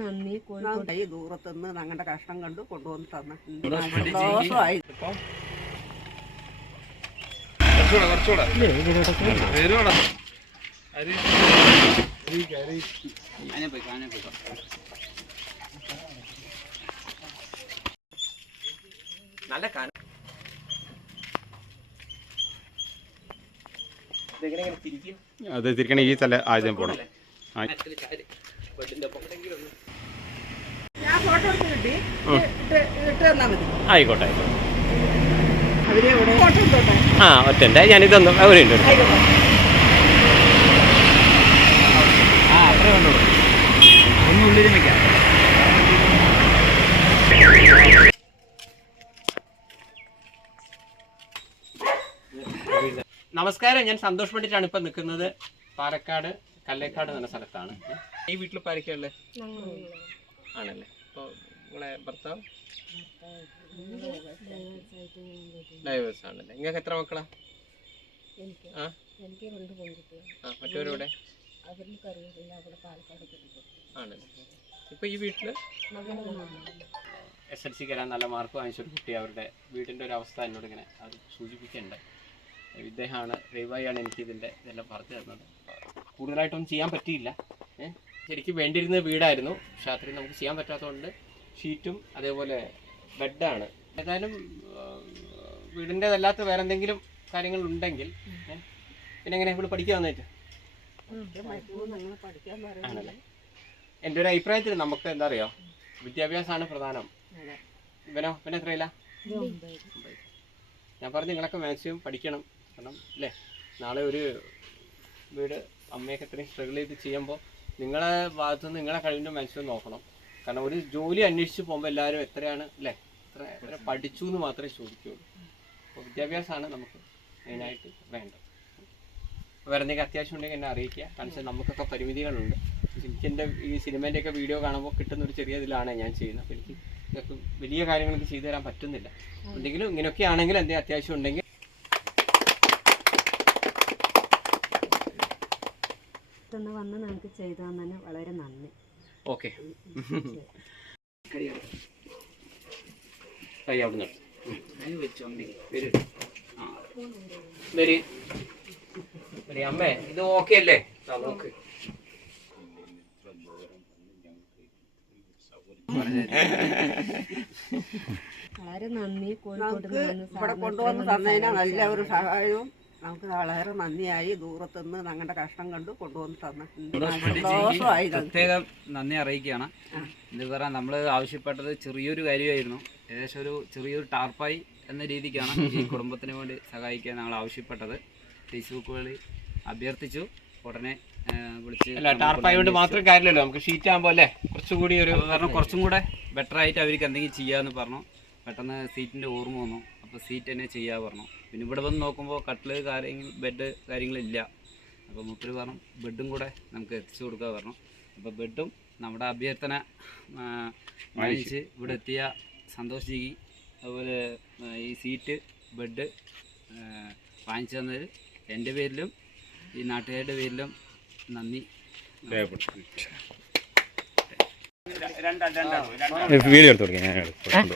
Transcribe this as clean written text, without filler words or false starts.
നന്ദി. കോഴിക്കോട് ഈ ദൂരത്തുനിന്ന് ഞങ്ങളുടെ കഷ്ടം കണ്ട് കൊണ്ടുവന്ന് തന്നിട്ടുണ്ട്. അത് തിരിക്കണേ ഈ സ്ഥലം ആദ്യം പോണം. ആയിക്കോട്ടെ ആ ഒറ്റ ഞാനിതൊന്നും അവരുണ്ട്. അത്രേ വേണ്ടുള്ളൂ, ഒന്നും ഉള്ളിലും വെക്കാം. നമസ്കാരം, ഞാൻ സന്തോഷ് പണ്ഡിറ്റാണ് ഇപ്പം നിൽക്കുന്നത്. പാലക്കാട് കല്ലേക്കാട് എന്ന സ്ഥലത്താണ്. ഈ വീട്ടിൽ പാലക്കാട് ആണല്ലേ? അപ്പോൾ നിങ്ങളെ ഭർത്താവ് ഡൈവേഴ്സ് ആണല്ലേ? നിങ്ങൾക്ക് എത്ര മക്കളാ? മറ്റവരോടെ ആണല്ലേ? ഇപ്പൊ ഈ വീട്ടില് SLC കയറാൻ നല്ല മാർക്ക് വാങ്ങിച്ചൊരു കുട്ടി, അവരുടെ വീടിൻ്റെ ഒരു അവസ്ഥ എന്നോട് ഇങ്ങനെ അത് സൂചിപ്പിക്കുന്നുണ്ട്. ഇദ്ദേഹമാണ് ദയവായാണ് എനിക്ക് ഇതെല്ലാം പറഞ്ഞു തന്നത്. കൂടുതലായിട്ടൊന്നും ചെയ്യാൻ പറ്റിയില്ല. ശരിക്കും വേണ്ടിയിരുന്ന വീടായിരുന്നു, പക്ഷെ അത്രയും നമുക്ക് ചെയ്യാൻ പറ്റാത്തതുകൊണ്ട് ഷീറ്റും അതേപോലെ ബെഡാണ്. ഏതായാലും വീടിൻ്റെതല്ലാത്ത വേറെ എന്തെങ്കിലും കാര്യങ്ങളുണ്ടെങ്കിൽ പിന്നെ എങ്ങനെ ഇവിടെ പഠിക്കാൻ വന്നിട്ട് ആണല്ലേ? എൻ്റെ ഒരു അഭിപ്രായത്തിൽ നമുക്ക് എന്താ അറിയോ, വിദ്യാഭ്യാസമാണ് പ്രധാനം. പിന്നെ എത്രയില്ല? ഞാൻ പറഞ്ഞു നിങ്ങളൊക്കെ മാക്സിമം പഠിക്കണം. കാരണം അല്ലേ, നാളെ ഒരു വീട് അമ്മയൊക്കെ ഇത്രയും സ്ട്രഗിൾ ചെയ്ത് ചെയ്യുമ്പോൾ നിങ്ങളെ ഭാഗത്തുനിന്ന് നിങ്ങളെ കഴിവിൻ്റെ മാക്സിമം നോക്കണം. കാരണം ഒരു ജോലി അന്വേഷിച്ച് പോകുമ്പോൾ എല്ലാവരും എത്രയാണ് അല്ലേ, എത്ര പഠിച്ചു എന്ന് മാത്രമേ ചോദിക്കുകയുള്ളൂ. അപ്പോൾ വിദ്യാഭ്യാസമാണ് നമുക്ക് മെയിനായിട്ട് വേണ്ടത്. വേറെ എന്തെങ്കിലും അത്യാവശ്യം ഉണ്ടെങ്കിൽ എന്നെ അറിയിക്കുക. കാരണം നമുക്കൊക്കെ പരിമിതികളുണ്ട്. എനിക്കെൻ്റെ ഈ സിനിമേൻ്റെയൊക്കെ വീഡിയോ കാണുമ്പോൾ കിട്ടുന്നൊരു ചെറിയ ഇതിലാണ് ഞാൻ ചെയ്യുന്നത്. അപ്പോൾ എനിക്ക് ഇതൊക്കെ വലിയ കാര്യങ്ങളൊക്കെ ചെയ്തു തരാൻ പറ്റുന്നില്ല. എന്തെങ്കിലും ഇങ്ങനെയൊക്കെ ആണെങ്കിലും എന്തെങ്കിലും അത്യാവശ്യം ഉണ്ടെങ്കിൽ വന്ന് നമുക്ക് ചെയ്തു തന്നെ വളരെ നന്ദി. ഓക്കെ, അവിടെ അമ്മേ ഇത് ഓക്കെ അല്ലേ? നോക്ക്, വളരെ നന്ദി. കോഴിക്കോട് ഇവിടെ കൊണ്ടുവന്ന് തന്നതിന് നല്ല ഒരു സഹായവും നമുക്ക് വളരെ നന്ദിയായി. ദൂരത്തുനിന്ന് ഞങ്ങളുടെ കഷ്ടം കണ്ട് കൊണ്ടുവന്ന് തന്നിട്ടുണ്ട്. പ്രത്യേകം നന്ദി അറിയിക്കുകയാണ്. ഇത് പറയാൻ നമ്മൾ ആവശ്യപ്പെട്ടത് ചെറിയൊരു കാര്യമായിരുന്നു. ഏകദേശം ഒരു ചെറിയൊരു ടാർപ്പായി എന്ന രീതിക്കാണ് ഈ കുടുംബത്തിന് വേണ്ടി സഹായിക്കാൻ ഞങ്ങൾ ആവശ്യപ്പെട്ടത്. ഫേസ്ബുക്ക് വഴി അഭ്യർത്ഥിച്ചു, ഉടനെ വിളിച്ച്. ടാർപ്പായി കൊണ്ട് മാത്രം കാര്യമില്ലല്ലോ, നമുക്ക് ഷീറ്റ് ആകുമ്പോൾ അല്ലേ കുറച്ചുകൂടി ഒരു കുറച്ചും കൂടെ ബെറ്റർ ആയിട്ട് അവർക്ക് എന്തെങ്കിലും ചെയ്യാമെന്ന് പറഞ്ഞു. പെട്ടെന്ന് സീറ്റിൻ്റെ ഓർമ്മ വന്നു, അപ്പോൾ സീറ്റ് തന്നെ ചെയ്യാൻ പറഞ്ഞു. പിന്നെ ഇവിടെ വന്ന് നോക്കുമ്പോൾ കട്ടില് ബെഡ് കാര്യങ്ങളില്ല. അപ്പോൾ മൂപ്പര് പറഞ്ഞു ബെഡും കൂടെ നമുക്ക് എത്തിച്ചു കൊടുക്കാൻ പറഞ്ഞു. അപ്പോൾ ബെഡും നമ്മുടെ അഭ്യർത്ഥന വാങ്ങിച്ച് ഇവിടെ എത്തിയ സന്തോഷ് ജിക്ക്, അതുപോലെ ഈ സീറ്റ് ബെഡ് വാങ്ങിച്ചു തന്നത് എൻ്റെ പേരിലും ഈ നാട്ടുകാരുടെ പേരിലും നന്ദി. വീഡിയോ എടുത്തു കൊടുക്കാം.